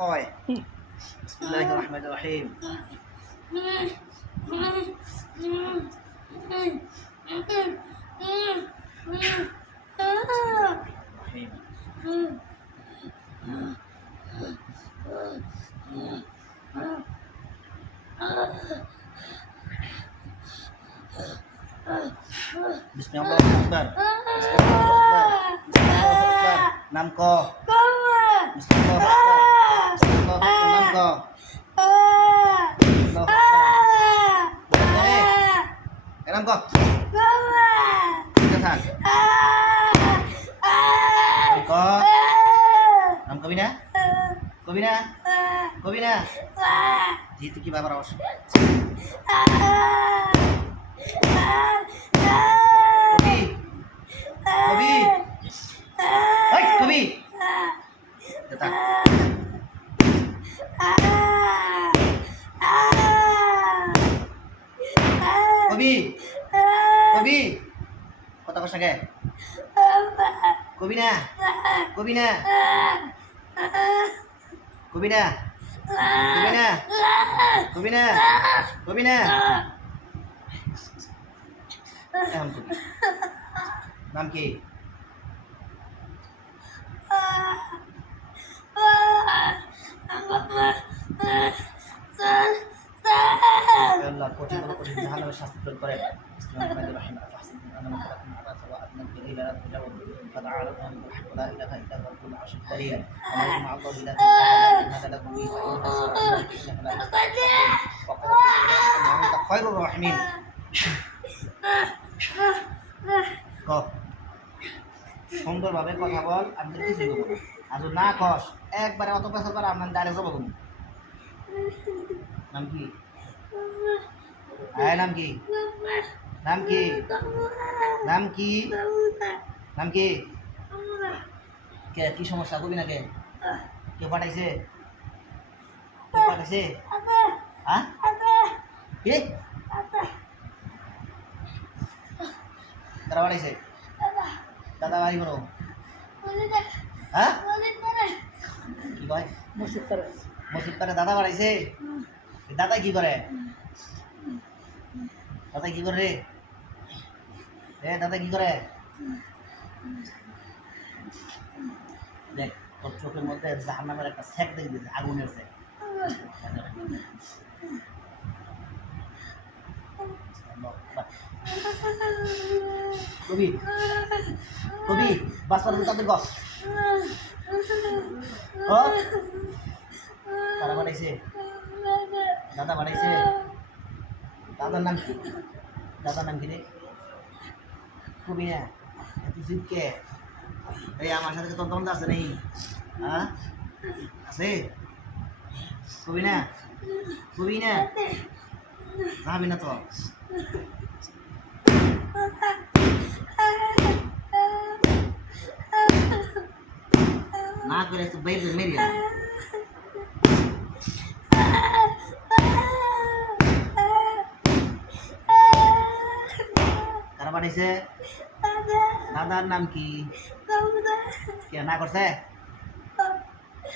Oi. Bismillahirrahmanirrahim. Bismillahirrahmanirrahim. Bismillahirrahmanirrahim. Nam ko. Bismillahirrahmanirrahim. Nam ko. Nam ko. Nam ko. Nam কবি না কবি না কবি না যেহেতু কি বাবার অবশ্য কবি কবি এই কবি দাদা কবি কবি কথা কস না কে কবি না কবি না কবি না কবি না কবি না কবি না এখন কবি নাম কি আল্লাহ কঠিন কঠিন জাহান্নামের শাস্তি প্রদান করে বিসমিল্লাহির রহমানির রহিম আনা মাকারাতুন আবাসা ওয়া আদনা বিলা তাজাওুজ ফাদআলাহু min الحق لا اله الا هو رب العرش الكريم وما مع الله الا هذا له به خير الراحمين সুন্দরভাবে কথা বল আমি কিছু বলবো না আজ না কস একবারে অত পেছাল করে আপনার ডাইরেক্ট জবাব দেবো নাম কি নাম কি নাম কি নাম কি নাম কি কে কি সমস্যা কবি না কে কে পাঠাইছে কে পাঠাইছে হ্যাঁ কে তারা পাঠাইছে দাদা বাড়ি কোনো হ্যাঁ কি কয় মসজিদ করে দাদা বাড়াইছে দাদা কি করে দাদা কি করে রে দাদা কি করে দেখ তোর চোখের মধ্যে জাহান্নামের একটা সেক দেখে দিয়েছে আগুনের সেক কবি কবি বাসপার তাদের গছ তারা বাড়াইছে দাদা বাড়াইছে দাদার নাম কি দাদার নাম কি রে কবি না তুই জিতকে এই আমার সাথে তোর দ্বন্দ্ব আছে নেই হ্যাঁ আছে কবি না যাবি না তো না করে একটু বের মেরি কারা বানাইছে দাদার নাম কি কে না করছে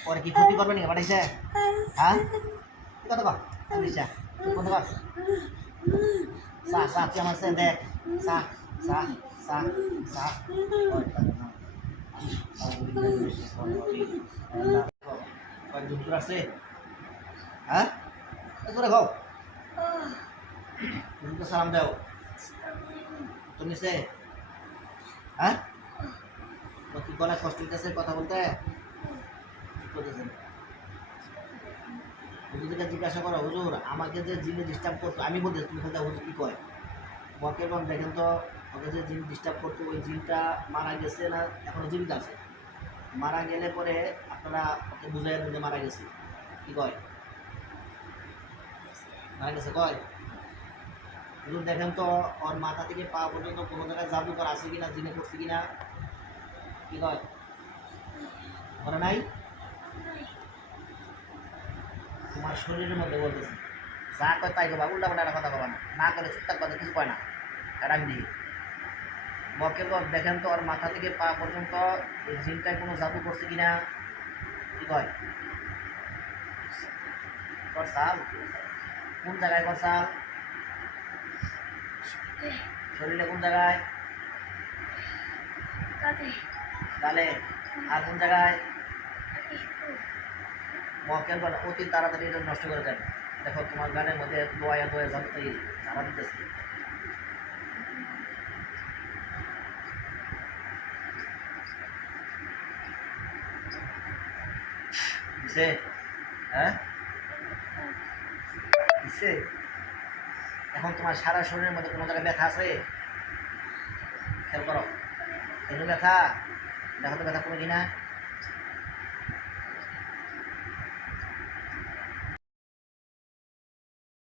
পরে কি ক্ষতি করবে নাকি বানাইছে হ্যাঁ কত কর কত কর সা সা কি আমার সে দেখ সা সা সা সা জুতুর আছে হ্যাঁ তোরা খাও তুমি সালাম দাও তুমি সে হ্যাঁ কি গলায় কষ্ট হইতেছে কথা বলতে করতেছেন হুজুরকে জিজ্ঞাসা করো হুজুর আমাকে যে জিনে ডিস্টার্ব করতো আমি বলতে তুমি বলতে হুজুর কী কয় বকের বন দেখেন তো ওকে যে জিন ডিস্টার্ব করতো ওই জিনটা মারা গেছে না এখনো জীবিত আছে মারা গেলে পরে আপনারা ওকে বুঝাই দেন যে মারা গেছে কি কয় মারা গেছে কয় হুজুর দেখেন তো ওর মাথা থেকে পা পর্যন্ত কোনো জায়গায় জাদুকর আছে কিনা জিনে করছে কিনা কি কয় করে নাই তোমার শরীরের মধ্যে বলতেছে যা কয় তাই কবা উল্টা পাল্টা কথা কবা না করে চুপচাপ কথা কিছু কয় না এটা আমি দিই বকের বক দেখেন তো ওর মাথা থেকে পা পর্যন্ত এই জিনটায় কোনো জাদু করছে কিনা কি কয় করছাল কোন জায়গায় করছাল শরীরে কোন জায়গায় গালে আর কোন জায়গায় মক্কেল বলে অতি তাড়াতাড়ি এটা নষ্ট করে দেন দেখো তোমার গানের মধ্যে দোয়া দোয়া জানতেই সারা দিতেছে দিছে হ্যাঁ দিছে এখন তোমার সারা শরীরের মধ্যে কোনো জায়গায় ব্যথা আছে খেয়াল করো এগুলো ব্যথা দেখো তো ব্যথা কোনো কিনা